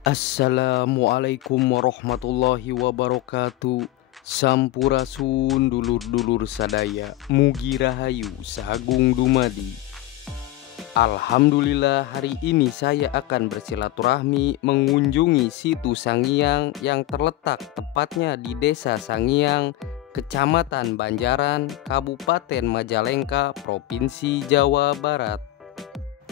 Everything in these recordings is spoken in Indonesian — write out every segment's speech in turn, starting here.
Assalamualaikum warahmatullahi wabarakatuh. Sampurasun dulur-dulur sadaya, mugi rahayu sagung dumadi. Alhamdulillah, hari ini saya akan bersilaturahmi mengunjungi situs Sangiang yang terletak tepatnya di Desa Sangiang, Kecamatan Banjaran, Kabupaten Majalengka, Provinsi Jawa Barat.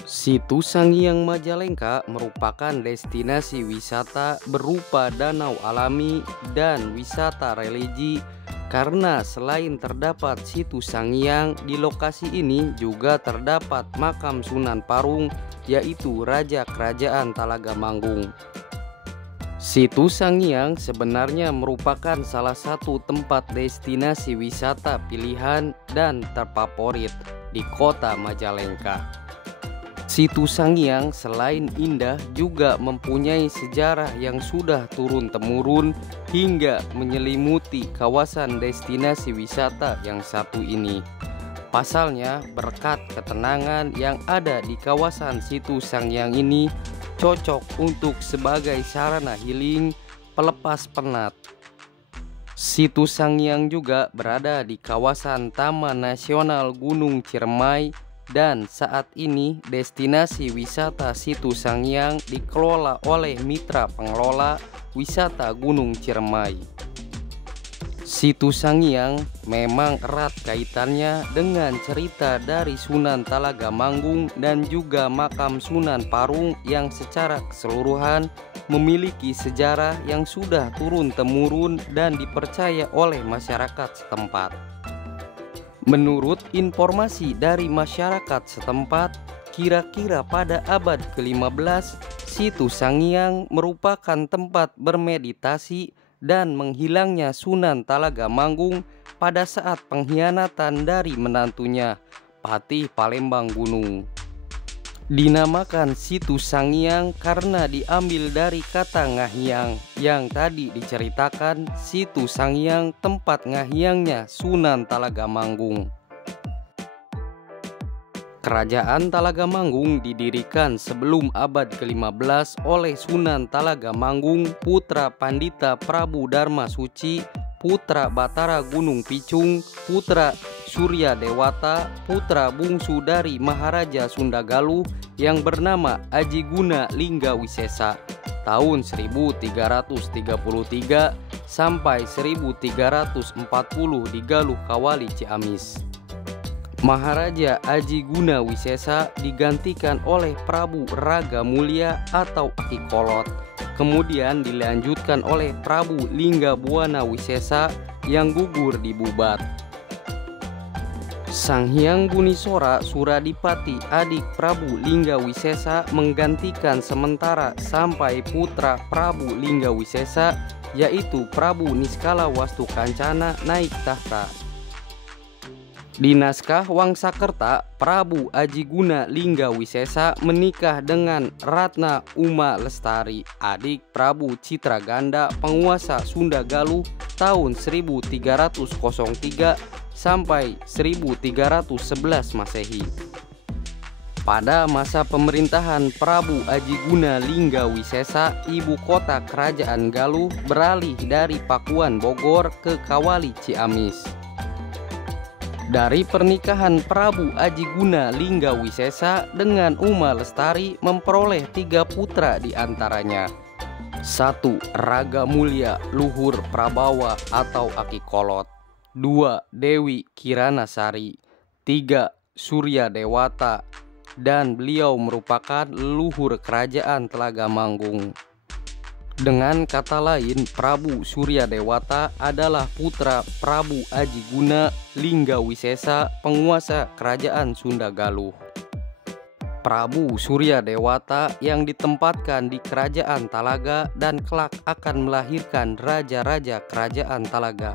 Situs Sangiang Majalengka merupakan destinasi wisata berupa danau alami dan wisata religi, karena selain terdapat situs Sangiang, di lokasi ini juga terdapat makam Sunan Parung, yaitu Raja Kerajaan Talaga Manggung. Situs Sangiang sebenarnya merupakan salah satu tempat destinasi wisata pilihan dan terfavorit di kota Majalengka. Situs Sangiang selain indah juga mempunyai sejarah yang sudah turun-temurun hingga menyelimuti kawasan destinasi wisata yang satu ini. Pasalnya, berkat ketenangan yang ada di kawasan situs Sangiang ini cocok untuk sebagai sarana healing pelepas penat. Situs Sangiang juga berada di kawasan Taman Nasional Gunung Ciremai, dan saat ini destinasi wisata situs Sangiang dikelola oleh mitra pengelola wisata Gunung Ciremai. Situs Sangiang memang erat kaitannya dengan cerita dari Sunan Talaga Manggung dan juga makam Sunan Parung yang secara keseluruhan memiliki sejarah yang sudah turun-temurun dan dipercaya oleh masyarakat setempat. Menurut informasi dari masyarakat setempat, kira-kira pada abad ke-15, situs Sangiang merupakan tempat bermeditasi dan menghilangnya Sunan Talaga Manggung pada saat pengkhianatan dari menantunya, Patih Palembang Gunung. Dinamakan situs Sangiang karena diambil dari kata ngahiang yang tadi diceritakan, situs Sangiang tempat ngahiangnya Sunan Talaga Manggung. Kerajaan Talaga Manggung didirikan sebelum abad ke-15 oleh Sunan Talaga Manggung, putra Pandita Prabu Dharma Suci, putra Batara Gunung Picung, putra Surya Dewata, putra bungsu dari Maharaja Sunda Galuh yang bernama Aji Guna Lingga Wisesa, tahun 1333 sampai 1340 di Galuh Kawali Ciamis. Maharaja Aji Guna Wisesa digantikan oleh Prabu Raga Mulia atau Aki Kolot, kemudian dilanjutkan oleh Prabu Lingga Buana Wisesa yang gugur di Bubat. Sang Hyang Bunisora Suradipati, adik Prabu Lingga Wisesa, menggantikan sementara sampai putra Prabu Lingga Wisesa, yaitu Prabu Niskala Wastukancana, naik tahta. Di naskah Wangsakerta, Prabu Aji Guna Lingga Wisesa menikah dengan Ratna Uma Lestari, adik Prabu Citraganda, penguasa Sunda Galuh tahun 1303 sampai 1311 Masehi. Pada masa pemerintahan Prabu Aji Guna Lingga Wisesa, ibu kota kerajaan Galuh beralih dari Pakuan Bogor ke Kawali Ciamis. Dari pernikahan Prabu Aji Guna Lingga Wisesa dengan Uma Lestari memperoleh 3 putra diantaranya. 1. Raga Mulia Luhur Prabawa atau Aki Kolot. 2. Dewi Kiranasari. 3. Surya Dewata, dan beliau merupakan leluhur kerajaan Talaga Manggung. Dengan kata lain, Prabu Surya Dewata adalah putra Prabu Aji Guna Lingga Wisesa, penguasa kerajaan Sunda Galuh. Prabu Surya Dewata yang ditempatkan di kerajaan Talaga dan kelak akan melahirkan raja-raja kerajaan Talaga.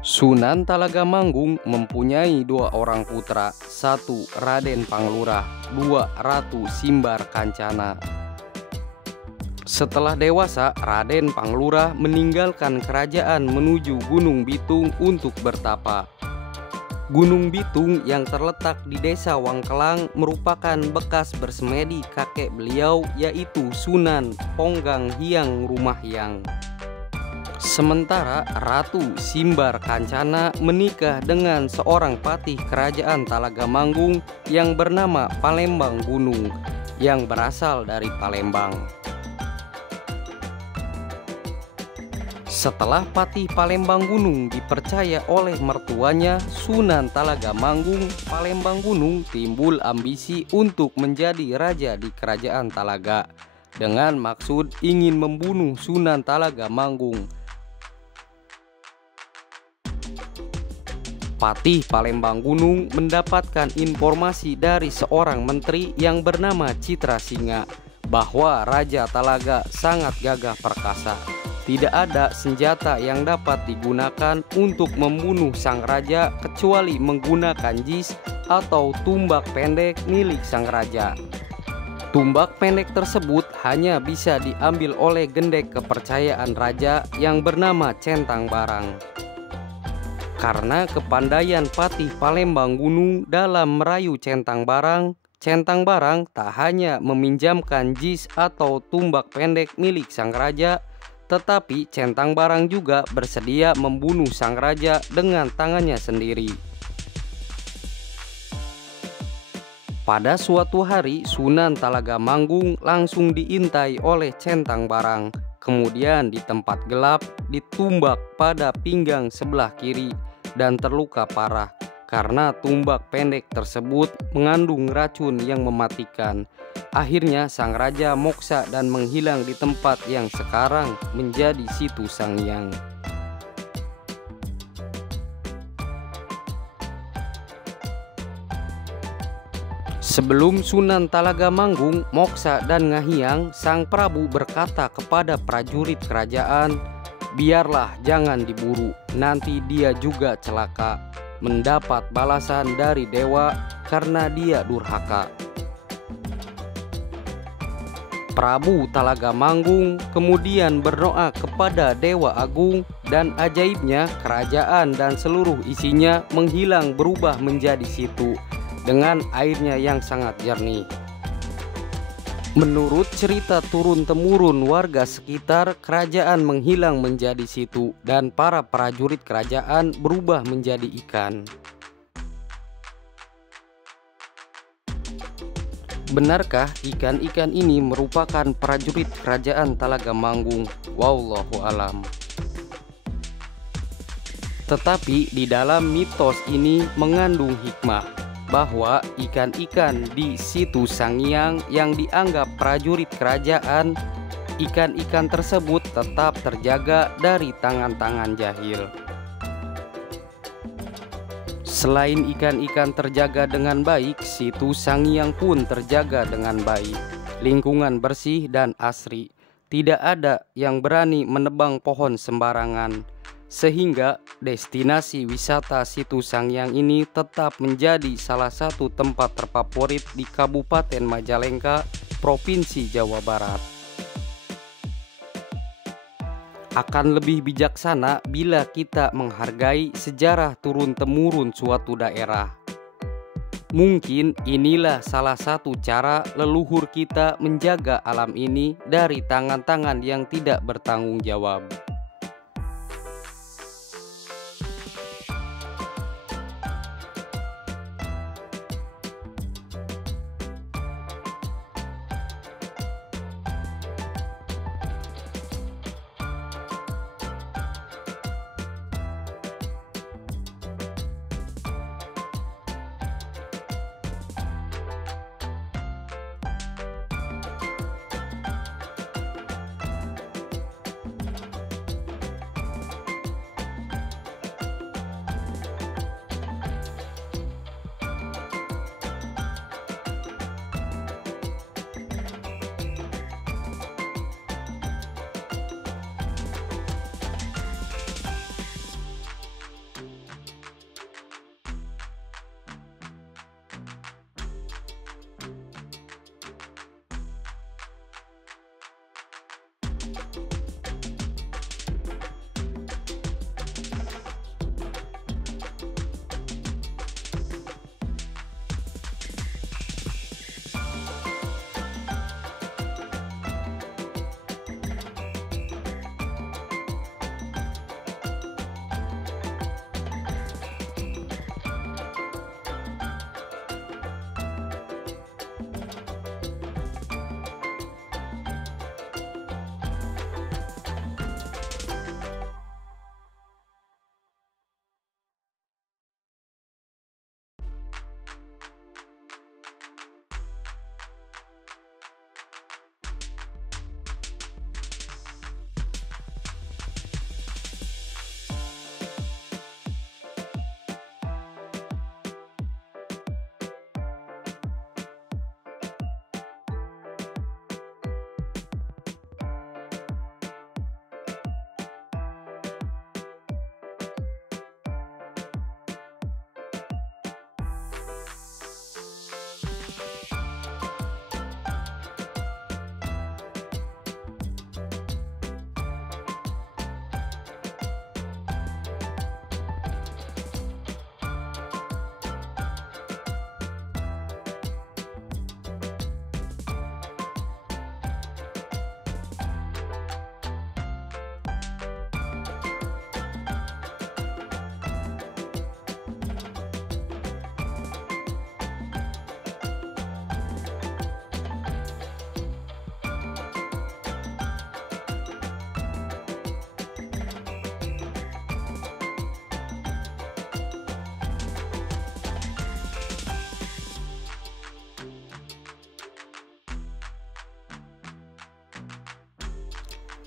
Sunan Talaga Manggung mempunyai 2 orang putra, 1. Raden Panglurah, 2. Ratu Simbar Kancana. Setelah dewasa, Raden Panglurah meninggalkan kerajaan menuju Gunung Bitung untuk bertapa. Gunung Bitung yang terletak di Desa Wangkelang merupakan bekas bersemedi kakek beliau, yaitu Sunan Ponggang Hyang Rumahyang. Sementara Ratu Simbar Kancana menikah dengan seorang patih kerajaan Talaga Manggung yang bernama Palembang Gunung yang berasal dari Palembang. Setelah patih Palembang Gunung dipercaya oleh mertuanya Sunan Talaga Manggung, Palembang Gunung timbul ambisi untuk menjadi raja di kerajaan Talaga dengan maksud ingin membunuh Sunan Talaga Manggung. Patih Palembang Gunung mendapatkan informasi dari seorang menteri yang bernama Citra Singa bahwa Raja Talaga sangat gagah perkasa. Tidak ada senjata yang dapat digunakan untuk membunuh sang raja kecuali menggunakan jis atau tumbak pendek milik sang raja. Tumbak pendek tersebut hanya bisa diambil oleh gendek kepercayaan raja yang bernama Centang Barang. Karena kepandaian patih Palembang Gunung dalam merayu Centang Barang tak hanya meminjamkan jis atau tumbak pendek milik sang raja, tetapi Centang Barang juga bersedia membunuh sang raja dengan tangannya sendiri. Pada suatu hari, Sunan Talaga Manggung langsung diintai oleh Centang Barang. Kemudian di tempat gelap ditumbak pada pinggang sebelah kiri dan terluka parah karena tumbak pendek tersebut mengandung racun yang mematikan. Akhirnya sang raja moksa dan menghilang di tempat yang sekarang menjadi Situ Sangiang. Sebelum Sunan Talaga Manggung moksa dan ngahiang, sang Prabu berkata kepada prajurit kerajaan, "Biarlah, jangan diburu, nanti dia juga celaka, mendapat balasan dari dewa karena dia durhaka." Prabu Talaga Manggung kemudian berdoa kepada Dewa Agung dan ajaibnya kerajaan dan seluruh isinya menghilang berubah menjadi situ dengan airnya yang sangat jernih. Menurut cerita turun-temurun warga sekitar, kerajaan menghilang menjadi situ dan para prajurit kerajaan berubah menjadi ikan. Benarkah ikan-ikan ini merupakan prajurit kerajaan Talaga Manggung? Wallahu alam. Tetapi di dalam mitos ini mengandung hikmah bahwa ikan-ikan di Situ Sangiang yang dianggap prajurit kerajaan, ikan-ikan tersebut tetap terjaga dari tangan-tangan jahil. Selain ikan-ikan terjaga dengan baik, Situ Sangiang pun terjaga dengan baik. Lingkungan bersih dan asri. Tidak ada yang berani menebang pohon sembarangan. Sehingga destinasi wisata Situ Sangiang ini tetap menjadi salah satu tempat terfavorit di Kabupaten Majalengka, Provinsi Jawa Barat. Akan lebih bijaksana bila kita menghargai sejarah turun-temurun suatu daerah. Mungkin inilah salah satu cara leluhur kita menjaga alam ini dari tangan-tangan yang tidak bertanggung jawab.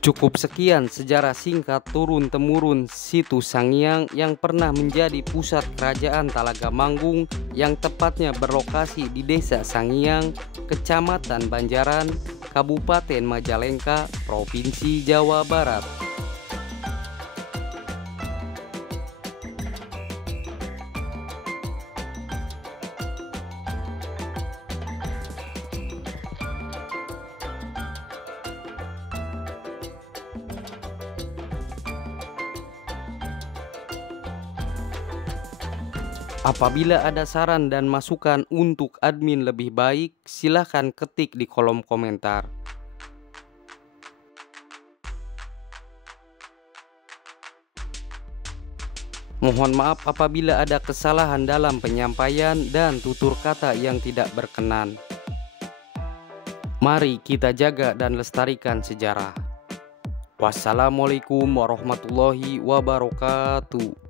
Cukup sekian sejarah singkat turun-temurun situs Sangiang yang pernah menjadi pusat kerajaan Talaga Manggung yang tepatnya berlokasi di Desa Sangiang, Kecamatan Banjaran, Kabupaten Majalengka, Provinsi Jawa Barat. Apabila ada saran dan masukan untuk admin lebih baik, silahkan ketik di kolom komentar. Mohon maaf apabila ada kesalahan dalam penyampaian dan tutur kata yang tidak berkenan. Mari kita jaga dan lestarikan sejarah. Wassalamualaikum warahmatullahi wabarakatuh.